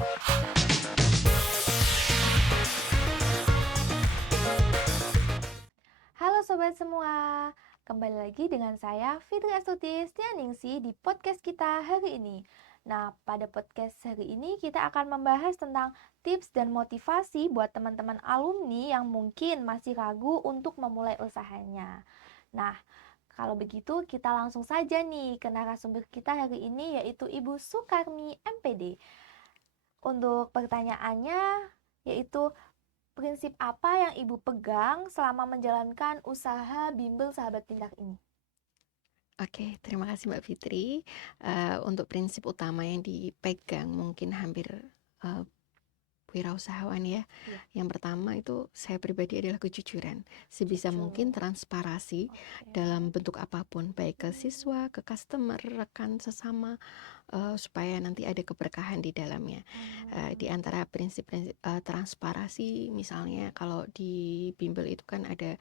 Halo sobat semua, kembali lagi dengan saya Fitri Astuti Setianingsih di podcast kita hari ini. Nah, pada podcast hari ini kita akan membahas tentang tips dan motivasi buat teman-teman alumni yang mungkin masih ragu untuk memulai usahanya. Nah, kalau begitu kita langsung saja nih ke narasumber kita hari ini yaitu Ibu Sukarmi MPD. Untuk pertanyaannya yaitu prinsip apa yang Ibu pegang selama menjalankan usaha Bimbel Sahabat Pintar ini? Oke, terima kasih Mbak Fitri. Untuk prinsip utama yang dipegang mungkin hampir uh, wirausahawan ya. Iya. Yang pertama itu saya pribadi adalah kejujuran. Sebisa Jujur. mungkin transparasi dalam bentuk apapun, baik ke siswa, ke customer, rekan sesama, supaya nanti ada keberkahan di dalamnya. Di antara prinsip-prinsip transparansi, misalnya kalau di bimbel itu kan ada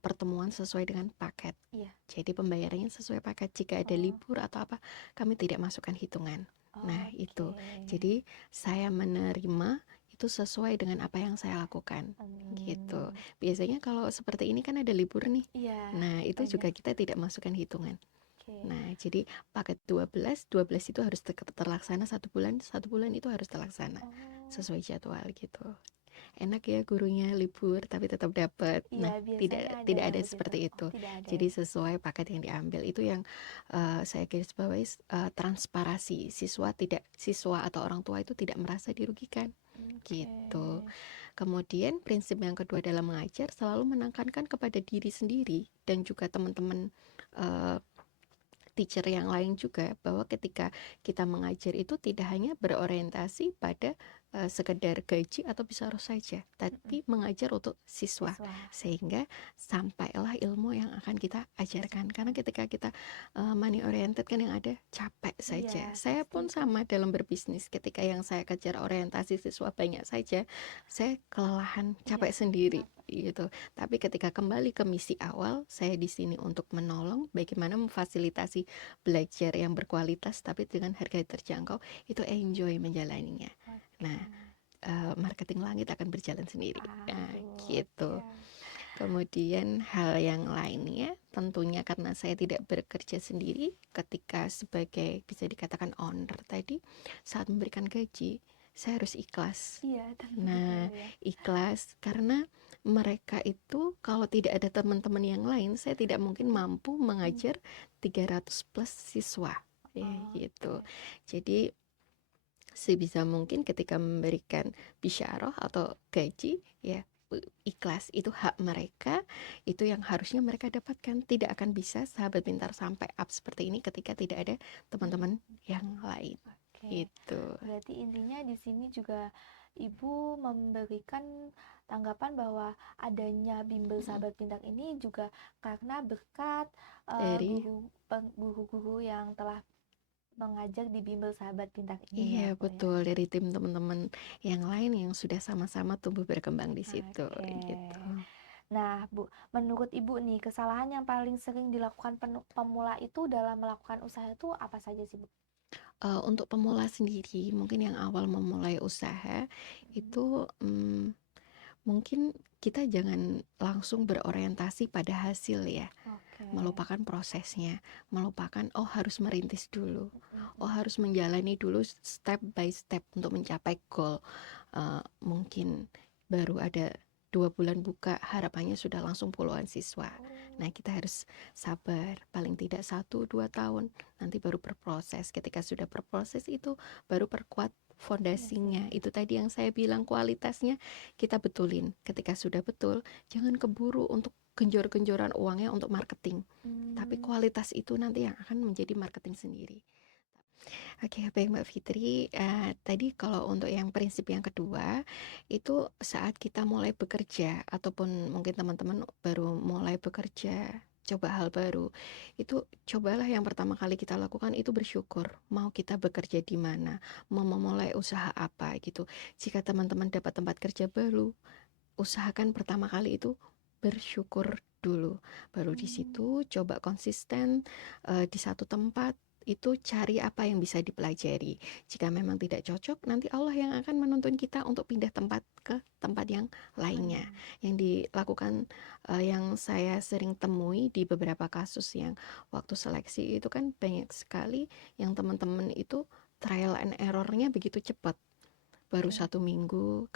pertemuan sesuai dengan paket. Iya. Jadi pembayarannya sesuai paket. Jika ada libur atau apa, kami tidak masukkan hitungan. Nah, itu. Jadi saya menerima itu sesuai dengan apa yang saya lakukan. Gitu. Biasanya kalau seperti ini kan ada libur nih. Iya. Nah, itu juga kita tidak masukkan hitungan. Nah, jadi paket 12 itu harus terlaksana 1 bulan itu harus terlaksana sesuai jadwal gitu. Enak ya gurunya libur tapi tetap dapat. Nah, tidak ada seperti itu. Jadi sesuai paket yang diambil itu yang saya garis bawahi, transparansi. Siswa atau orang tua itu tidak merasa dirugikan. Gitu. Kemudian prinsip yang kedua dalam mengajar selalu menekankan kepada diri sendiri dan juga teman-teman teacher yang lain juga, bahwa ketika kita mengajar itu tidak hanya berorientasi pada sekedar gaji atau bisa saja, tapi mengajar untuk siswa, sehingga sampailah ilmu yang akan kita ajarkan. Karena ketika kita money oriented kan yang ada capek saja. Saya pun sama dalam berbisnis, ketika yang saya kejar orientasi siswa banyak saja, saya kelelahan, capek sendiri gitu. Tapi ketika kembali ke misi awal, saya di sini untuk menolong bagaimana memfasilitasi belajar yang berkualitas tapi dengan harga terjangkau, itu enjoy menjalaninya. Nah, marketing langit akan berjalan sendiri. Nah, gitu. Kemudian hal yang lainnya tentunya karena saya tidak bekerja sendiri, ketika sebagai bisa dikatakan owner tadi, saat memberikan gaji saya harus ikhlas. Nah, ikhlas karena mereka itu kalau tidak ada teman-teman yang lain, saya tidak mungkin mampu mengajar 300 plus siswa. Gitu. Jadi sebisa mungkin ketika memberikan bisyarah atau gaji, ya ikhlas, itu hak mereka, itu yang harusnya mereka dapatkan. Tidak akan bisa Sahabat Pintar sampai up seperti ini ketika tidak ada teman-teman yang lain. Gitu. Berarti intinya di sini juga Ibu memberikan tanggapan bahwa adanya Bimbel Sahabat Pintar ini juga karena berkat dari guru-guru yang telah mengajar di Bimbel Sahabat Pintar ini. Iya, betul, dari tim teman-teman yang lain yang sudah sama-sama tumbuh berkembang di situ. Gitu. Nah, Bu, menurut Ibu nih, kesalahan yang paling sering dilakukan pemula itu dalam melakukan usaha itu apa saja sih, Bu? Untuk pemula sendiri, mungkin yang awal memulai usaha itu mungkin kita jangan langsung berorientasi pada hasil ya. Melupakan prosesnya, melupakan harus merintis dulu, harus menjalani dulu step by step untuk mencapai goal. Mungkin baru ada 2 bulan buka, harapannya sudah langsung puluhan siswa. Nah, kita harus sabar, paling tidak 1-2 tahun, nanti baru berproses. Ketika sudah berproses itu baru perkuat fondasinya. Itu tadi yang saya bilang, kualitasnya kita betulin. Ketika sudah betul, jangan keburu untuk genjor-genjoran uangnya untuk marketing. Tapi kualitas itu nanti yang akan menjadi marketing sendiri. Oke, baik Mbak Fitri. Tadi kalau untuk yang prinsip yang kedua, itu saat kita mulai bekerja ataupun mungkin teman-teman baru mulai bekerja, coba hal baru, itu cobalah yang pertama kali kita lakukan itu bersyukur. Mau kita bekerja di mana, mau memulai usaha apa gitu. Jika teman-teman dapat tempat kerja baru, usahakan pertama kali itu bersyukur dulu. Baru di situ coba konsisten di satu tempat. itu cari apa yang bisa dipelajari. Jika memang tidak cocok, nanti Allah yang akan menuntun kita untuk pindah tempat ke tempat yang lainnya. Yang dilakukan, yang saya sering temui di beberapa kasus yang waktu seleksi itu kan banyak sekali yang teman-teman itu trial and error-nya begitu cepat. Baru Oke. 1 minggu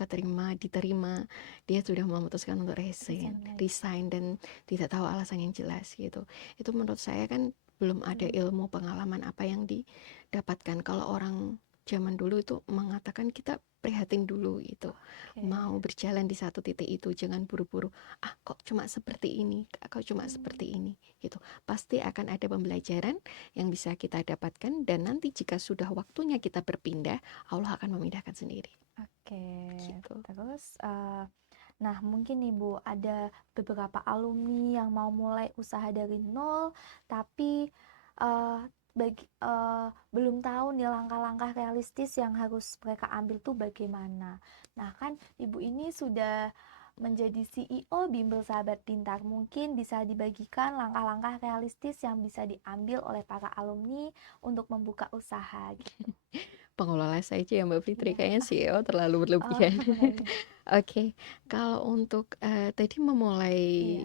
diterima, dia sudah memutuskan untuk resign dan tidak tahu alasan yang jelas gitu. Itu menurut saya kan belum ada ilmu pengalaman apa yang didapatkan. Kalau orang zaman dulu itu mengatakan kita prihatin dulu gitu. Mau berjalan di satu titik itu jangan buru-buru. Kok cuma seperti ini, kok cuma seperti ini gitu. Pasti akan ada pembelajaran yang bisa kita dapatkan dan nanti jika sudah waktunya kita berpindah, Allah akan memindahkan sendiri. Gitu. Terus nah mungkin nih Bu, ada beberapa alumni yang mau mulai usaha dari nol, tapi belum tahu nih langkah-langkah realistis yang harus mereka ambil tuh bagaimana. Nah kan Ibu ini sudah menjadi CEO Bimbel Sahabat Pintar, mungkin bisa dibagikan langkah-langkah realistis yang bisa diambil oleh para alumni untuk membuka usaha gitu. Pengelola saja ya Mbak Fitri, Iya. kayaknya CEO terlalu berlebihan. Oke, kalau untuk tadi memulai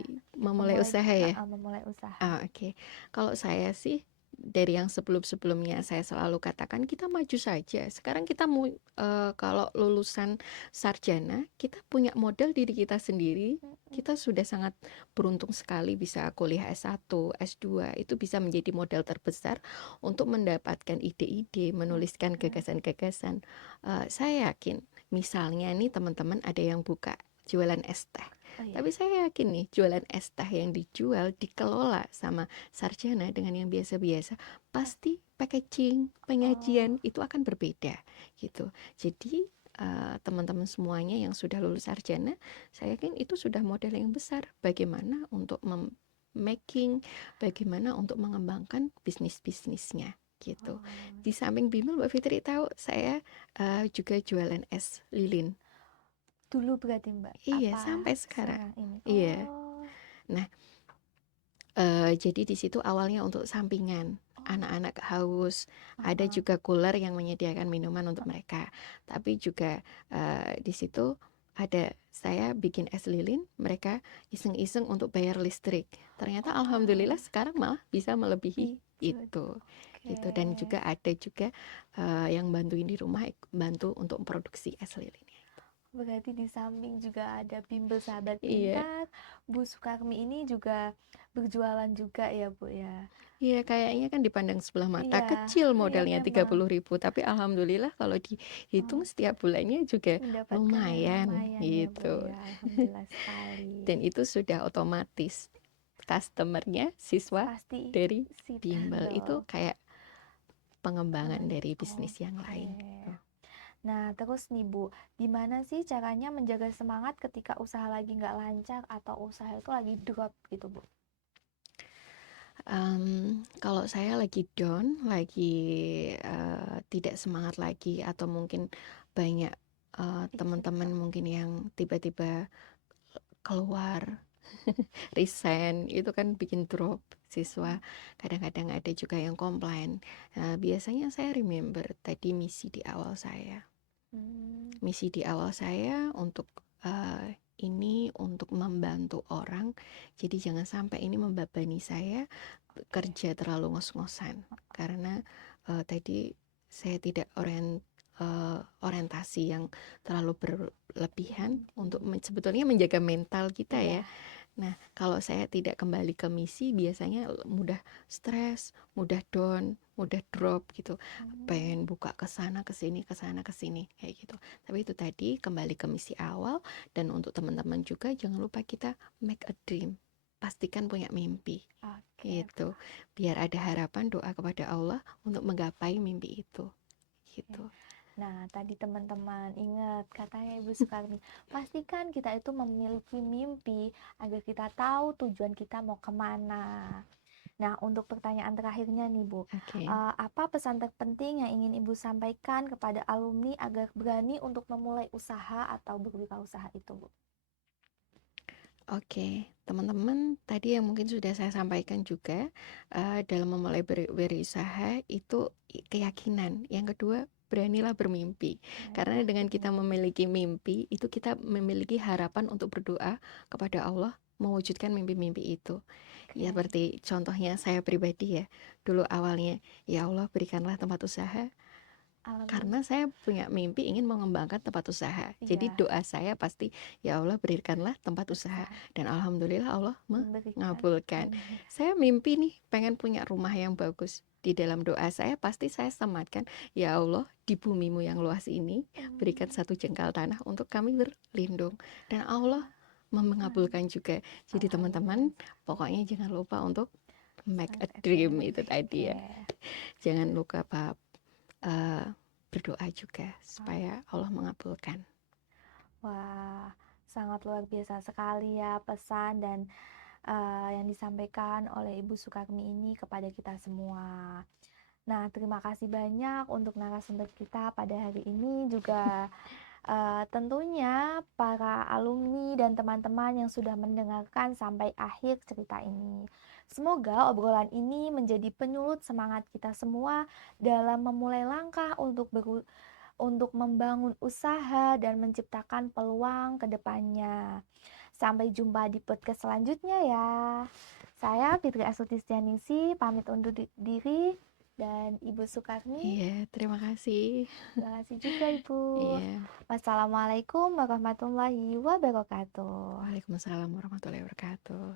usaha ya. Memulai usaha. Oke. Kalau saya sih dari yang sebelum-sebelumnya saya selalu katakan kita maju saja. Sekarang kita kalau lulusan sarjana, kita punya modal diri kita sendiri. Kita sudah sangat beruntung sekali bisa kuliah S1, S2. Itu bisa menjadi modal terbesar untuk mendapatkan ide-ide, menuliskan gagasan-gagasan. Saya yakin misalnya nih teman-teman ada yang buka jualan es teh. Tapi saya yakin nih jualan es teh yang dijual dikelola sama sarjana dengan yang biasa-biasa, pasti packaging, penyajian itu akan berbeda gitu. Jadi teman-teman semuanya yang sudah lulus sarjana, saya yakin itu sudah modal yang besar bagaimana untuk making, bagaimana untuk mengembangkan bisnisnya gitu. Di samping bimbel Mbak Fitri tahu saya juga jualan es lilin. Dulu berarti Mbak? Iya, Apa sampai sekarang. ini? Iya. Nah, jadi di situ awalnya untuk sampingan. Anak-anak haus, ada juga cooler yang menyediakan minuman untuk mereka. Tapi juga di situ ada saya bikin es lilin, mereka iseng-iseng untuk bayar listrik. Ternyata alhamdulillah sekarang malah bisa melebihi itu. Gitu. Dan juga ada juga yang bantuin di rumah, bantu untuk memproduksi es lilin. Berarti di samping juga ada Bimbel Sahabat Pintar, Bu Sukarmi ini juga berjualan juga ya Bu ya? Iya, kayaknya kan dipandang sebelah mata kecil modalnya 30.000, tapi alhamdulillah kalau dihitung setiap bulannya juga lumayan gitu. Ya, alhamdulillah sekali. Dan itu sudah otomatis customernya siswa dari bimbel itu kayak pengembangan dari bisnis yang lain. Nah, terus nih Bu, gimana sih caranya menjaga semangat ketika usaha lagi nggak lancar atau usaha itu lagi drop gitu Bu? Kalau saya lagi down, lagi tidak semangat lagi, atau mungkin banyak teman-teman mungkin yang tiba-tiba keluar, resign, itu kan bikin drop siswa. Kadang-kadang ada juga yang komplain. Biasanya saya remember tadi misi di awal saya. Misi di awal saya untuk ini untuk membantu orang. Jadi jangan sampai ini membebani saya kerja terlalu ngos-ngosan. Karena tadi saya tidak orientasi yang terlalu berlebihan untuk sebetulnya menjaga mental kita ya. Nah, kalau saya tidak kembali ke misi, biasanya mudah stres, mudah down, mudah drop gitu. Pengen buka ke sana ke sini kayak gitu. Tapi itu tadi kembali ke misi awal, dan untuk teman-teman juga jangan lupa kita make a dream. Pastikan punya mimpi. Gitu. Biar ada harapan, doa kepada Allah untuk menggapai mimpi itu. Gitu. Nah, tadi teman-teman ingat katanya Ibu Sukarmi, pastikan kita itu memiliki mimpi agar kita tahu tujuan kita mau kemana. Nah, untuk pertanyaan terakhirnya nih Bu, apa pesan terpenting yang ingin Ibu sampaikan kepada alumni agar berani untuk memulai usaha atau berwirausaha itu Bu? Oke, teman-teman, tadi yang mungkin sudah saya sampaikan juga, dalam memulai berusaha itu keyakinan. Yang kedua, beranilah bermimpi. Karena dengan kita memiliki mimpi, itu kita memiliki harapan untuk berdoa kepada Allah mewujudkan mimpi-mimpi itu. Ya, Oke. seperti contohnya saya pribadi ya, dulu awalnya, ya Allah berikanlah tempat usaha, Amin. karena saya punya mimpi ingin mengembangkan tempat usaha. Jadi Iya, doa saya pasti, ya Allah berikanlah tempat usaha. usaha Dan alhamdulillah Allah memberikan. mengabulkan. Saya mimpi nih pengen punya rumah yang bagus. Di dalam doa saya pasti saya sematkan, ya Allah di bumimu yang luas ini berikan satu jengkal tanah untuk kami berlindung. Dan Allah mengabulkan juga. Jadi teman-teman, pokoknya jangan lupa untuk make a dream itu tadi ya. Jangan lupa berdoa juga supaya Allah mengabulkan. Wah, sangat luar biasa sekali ya pesan dan yang disampaikan oleh Ibu Sukarmi ini kepada kita semua. Nah, terima kasih banyak untuk narasumber kita pada hari ini juga tentunya para alumni dan teman-teman yang sudah mendengarkan sampai akhir cerita ini. Semoga obrolan ini menjadi penyulut semangat kita semua dalam memulai langkah untuk membangun usaha dan menciptakan peluang ke depannya. Sampai jumpa di podcast selanjutnya ya. Saya Fitri Astuti Stianingsih pamit undur diri dan Ibu Sukarmi. Iya, terima kasih. Terima kasih juga Ibu. Iya. Wassalamualaikum warahmatullahi wabarakatuh. Waalaikumsalam warahmatullahi wabarakatuh.